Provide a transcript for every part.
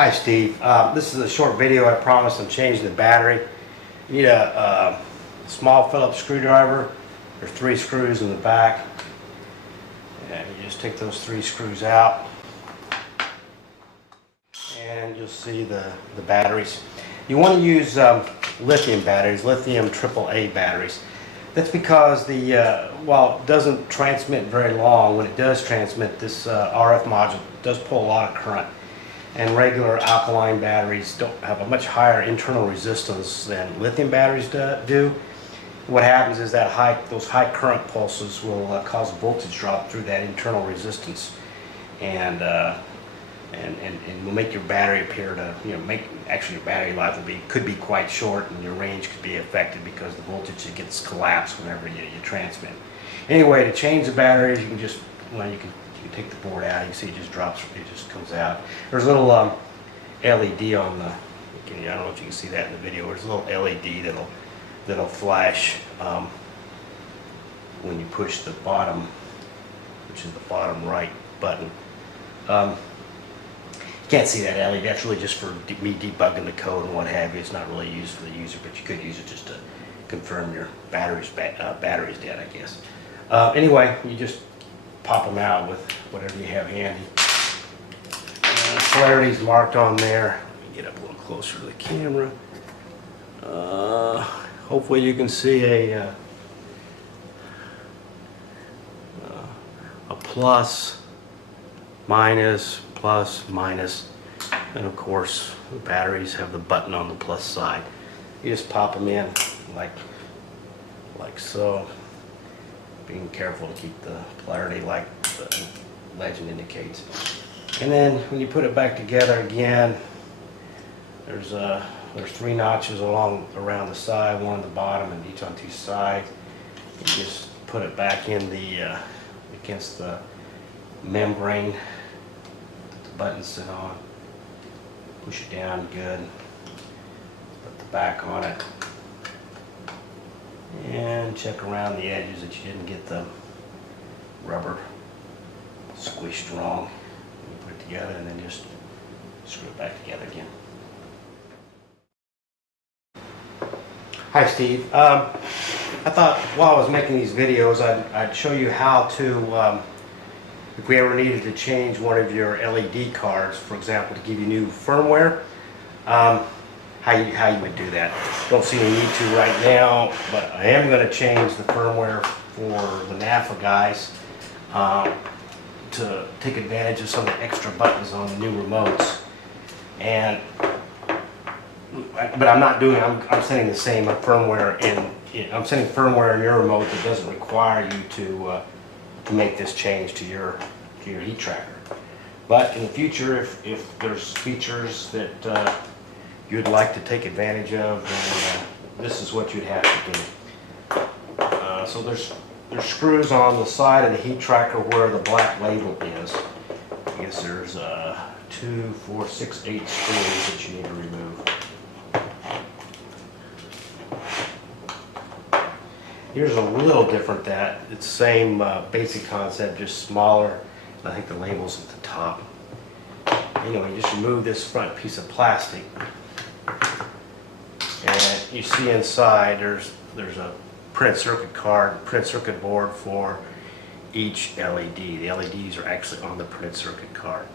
Hi Steve, this is a short video. I promised I'm changing the battery. You need a small Phillips screwdriver. There's 3 screws in the back, and you just take those 3 screws out and you'll see the batteries. You want to use lithium batteries, lithium AAA batteries. That's because while it doesn't transmit very long, when it does transmit, this RF module does pull a lot of current. And regular alkaline batteries don't have a much higher internal resistance than lithium batteries do. What happens is that those high current pulses will cause a voltage drop through that internal resistance, and will make your battery appear to, actually your battery life could be quite short, and your range could be affected because the voltage gets collapsed whenever you transmit. Anyway, to change the batteries, you can just, you can take the board out. You see it just drops, it just comes out. There's a little LED on the, I don't know if you can see that in the video. There's a little LED that'll flash when you push the bottom, which is the bottom right button. You can't see that LED. That's really just for me debugging the code and what have you. It's not really used for the user, but you could use it just to confirm your battery's dead, I guess. Anyway, you just pop them out with whatever you have handy. Polarity's marked on there. Let me get up a little closer to the camera. Hopefully you can see a plus, minus, plus, minus, and of course the batteries have the button on the plus side. You just pop them in like so, being careful to keep the polarity like the legend indicates. And then when you put it back together again, there's 3 notches around the side, 1 on the bottom, and each on 2 sides. You just put it back in against the membrane that the buttons sit on. Push it down good. Put the back on it. And check around the edges that you didn't get the rubber squished wrong. You put it together and then just screw it back together again. Hi Steve. I thought while I was making these videos I'd show you how to, if we ever needed to change one of your LED cards, for example, to give you new firmware, how you would do that. Don't see any need to right now, but I am going to change the firmware for the NAFA guys to take advantage of some of the extra buttons on the new remotes. But I'm not doing it. I'm setting the same firmware I'm setting firmware in your remote that doesn't require you to make this change to your HeatTracker. But in the future, if there's features that you'd like to take advantage of, then this is what you'd have to do. So there's screws on the side of the HeatTracker where the black label is. I guess there's 2, 4, 6, 8 screws that you need to remove. Here's a little different. It's the same basic concept, just smaller. I think the label's at the top. Anyway, you just remove this front piece of plastic, and you see inside there's a printed circuit card, printed circuit board for each LED. The LEDs are actually on the printed circuit card.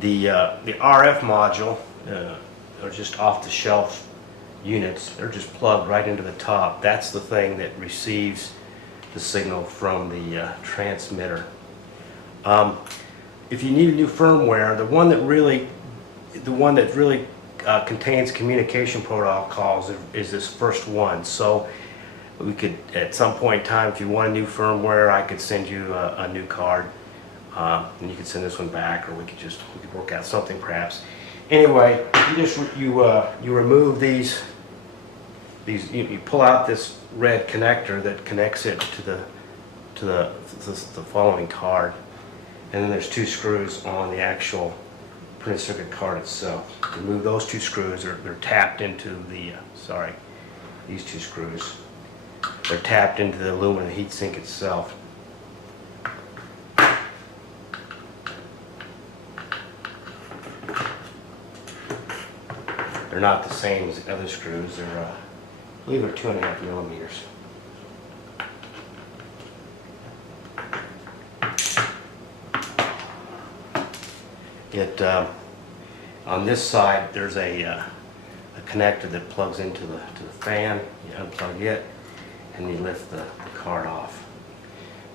The RF module are just off-the-shelf units. They're just plugged right into the top. That's the thing that receives the signal from the transmitter. If you need a new firmware, the one that really contains communication protocols is this first one. So we could, at some point in time, if you want a new firmware, I could send you a new card, and you could send this one back, or we could work out something perhaps. Anyway, you remove these. You pull out this red connector that connects it to the following card, and then there's 2 screws on the actual printed circuit card itself. Remove those 2 screws. They're tapped into the these 2 screws. They're tapped into the aluminum heatsink itself. They're not the same as the other screws. They're, I believe they're 2.5 millimeters. On this side, there's a connector that plugs into the fan. You unplug it, and you lift the card off.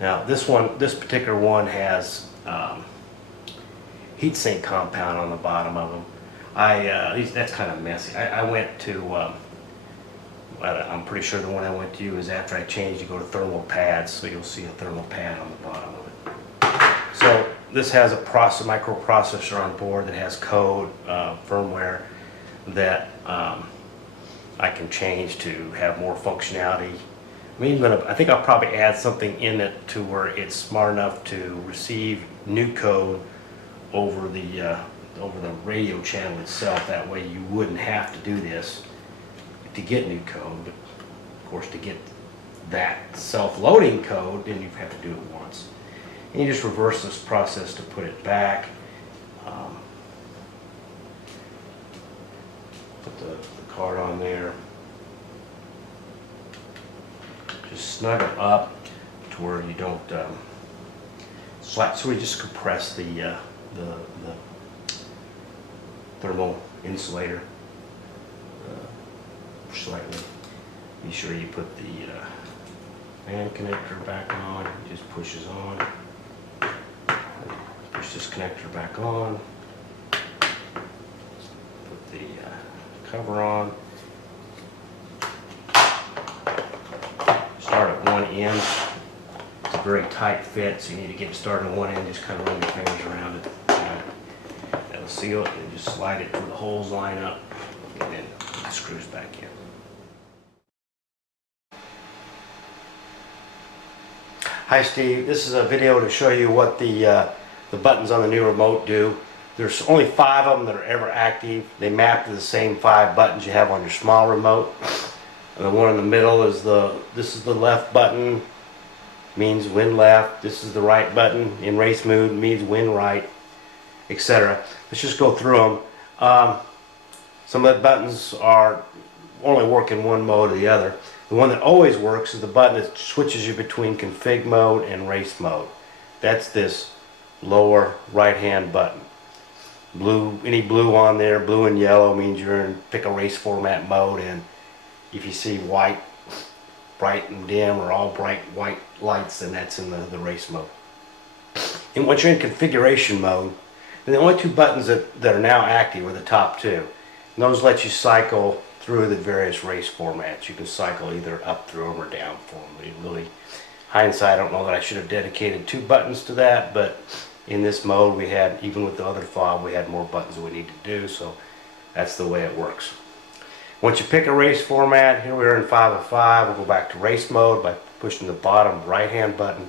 Now, this particular one has heat sink compound on the bottom of them. That's kind of messy. I went to, I'm pretty sure the one I went to is after I changed, you go to thermal pads, so you'll see a thermal pad on the bottom of it. So this has a microprocessor on board that has code, firmware, that I can change to have more functionality. I think I'll probably add something in it to where it's smart enough to receive new code over the radio channel itself. That way you wouldn't have to do this to get new code, but of course to get that self-loading code, then you have to do it once. And you just reverse this process to put it back. Put the card on there. Just snug it up to where you don't slap. So we just compress the thermal insulator slightly. Be sure you put the fan connector back on. It just pushes on. Push this connector back on. Put the cover on. Start at one end. It's a very tight fit, so you need to get it started at one end. Just kind of run your fingers around it. That'll seal it, and just slide it where the holes line up, and then it screws back in. Hi Steve, this is a video to show you what the buttons on the new remote do. There's only 5 of them that are ever active. They map to the same 5 buttons you have on your small remote. And the one in the middle is this is the left button, means win left. This is the right button in race mode, means win right, etc. Let's just go through them. Some of the buttons are only work in one mode or the other. The one that always works is the button that switches you between config mode and race mode. That's this lower right hand button. Blue, any blue on there, blue and yellow means you're in pick a race format mode, and if you see white, bright and dim, or all bright white lights, then that's in the race mode. And once you're in configuration mode, then the only 2 buttons that are now active are the top 2. And those let you cycle through the various race formats. You can cycle either up through them or down for them. Really, hindsight, I don't know that I should have dedicated 2 buttons to that, but in this mode we had, even with the other fob, we had more buttons than we need to do, so that's the way it works. Once you pick a race format, here we are in 5 of 5, we'll go back to race mode by pushing the bottom right hand button.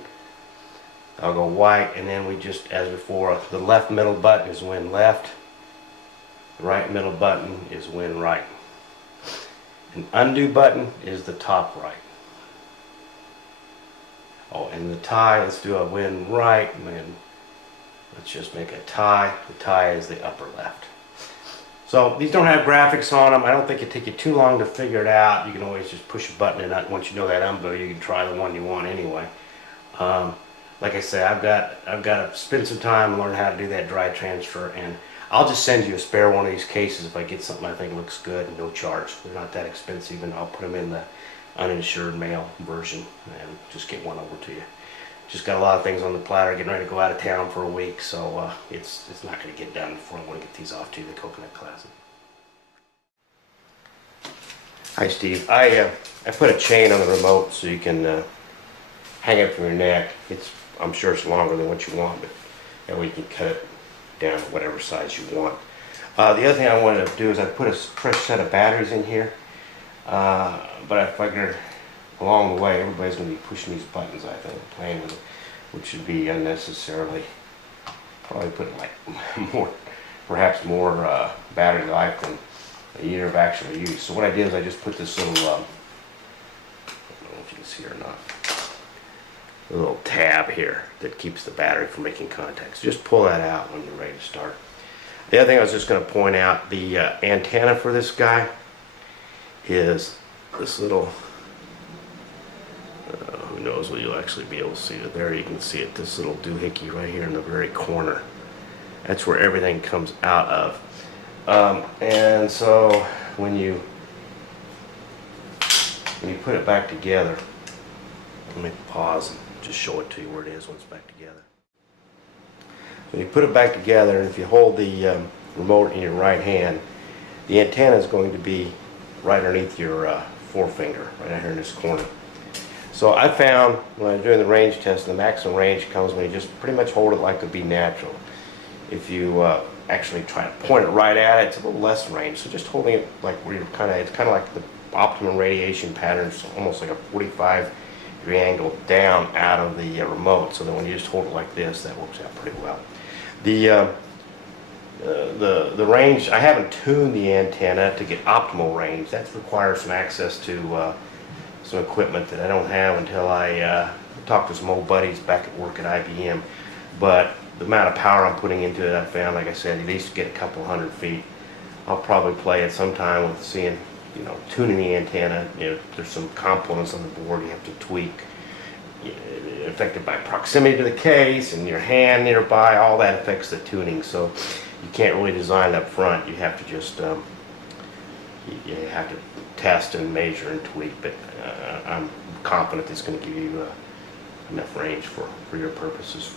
I'll go white, and then we just, as before, the left middle button is win left, the right middle button is win right. An undo button is the top right. Oh, and the tie, let's do a win right, and then let's just make a tie. The tie is the upper left. So these don't have graphics on them. I don't think it'd take you too long to figure it out. You can always just push a button, and once you know that undo, you can try the one you want anyway. Like I say, I've got to spend some time and learn how to do that dry transfer, and I'll just send you a spare one of these cases if I get something I think looks good, and no charge. They're not that expensive, and I'll put them in the uninsured mail version and just get one over to you. Just got a lot of things on the platter, getting ready to go out of town for a week, so it's not going to get done before I want to get these off to the Coconut Classic. Hi Steve, I put a chain on the remote so you can hang it from your neck. I'm sure it's longer than what you want, but that way you can cut it down to whatever size you want. The other thing I wanted to do is I put a fresh set of batteries in here, but I figured along the way everybody's going to be pushing these buttons, I think, playing with it, which should be unnecessarily, probably putting like perhaps more battery life than a year of actual use. So what I did is I just put this little, I don't know if you can see it or not, a little tab here that keeps the battery from making contact. So just pull that out when you're ready to start. The other thing I was just going to point out, the antenna for this guy is this little, who knows what you'll actually be able to see it. There you can see it, this little doohickey right here in the very corner. That's where everything comes out of. And so when you put it back together, let me pause and just show it to you where it is when it's back together. When you put it back together, and if you hold the remote in your right hand, the antenna is going to be right underneath your forefinger, right out here in this corner. So I found when I was doing the range test, the maximum range comes when you just pretty much hold it like it would be natural. If you actually try to point it right at it, it's a little less range. So just holding it like where you're it's kind of like the optimum radiation pattern. It's almost like a 45-degree angle down out of the remote. So that when you just hold it like this, that works out pretty well. The range, I haven't tuned the antenna to get optimal range. That requires some access to some equipment that I don't have until I talk to some old buddies back at work at IBM. But the amount of power I'm putting into it, I found, like I said, at least get a couple hundred feet. I'll probably play it sometime with seeing, tuning the antenna. There's some components on the board you have to tweak. Affected by proximity to the case and your hand nearby, all that affects the tuning. So you can't really design it up front. You have to just you have to test and measure and tweak. But I'm confident it's going to give you enough range for your purposes.